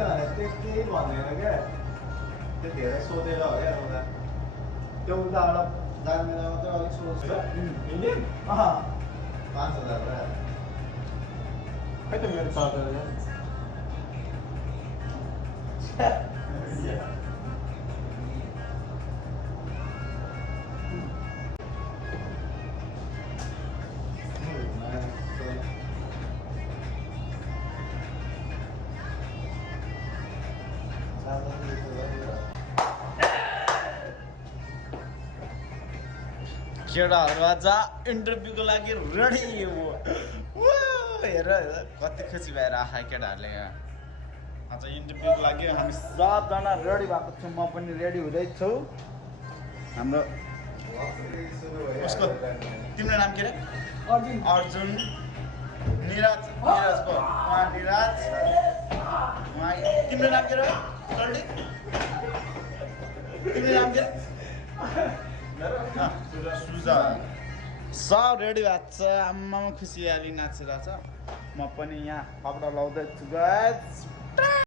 होइन त्यही भन्दैन क्या त्यो धेरै सोधेर हो क्या उता त्यो उताबाट जाने बेला मात्रै अलिक सोध्छ 5,000 खै त मेरो चार्जर केटाहरू आज इन्टरभ्यूको लागि रेडी हो हेर कति खुसी भएर आए केटाहरूले यहाँ आज इन्टरभ्यूको लागि हामी 7जना रेडी भएको छौँ म पनि रेडी हुँदैछु हाम्रो उसको तिम्रो नाम के रे अर्जुन निराजको उहाँ निराज उहाँ तिम्रो नाम के रे तिम्रो नाम के सुजा सब रेडी भएको छ आम्मामा खुसी आली नाचिरहेको छ म पनि यहाँ कपडा लाउँदैछु गाइस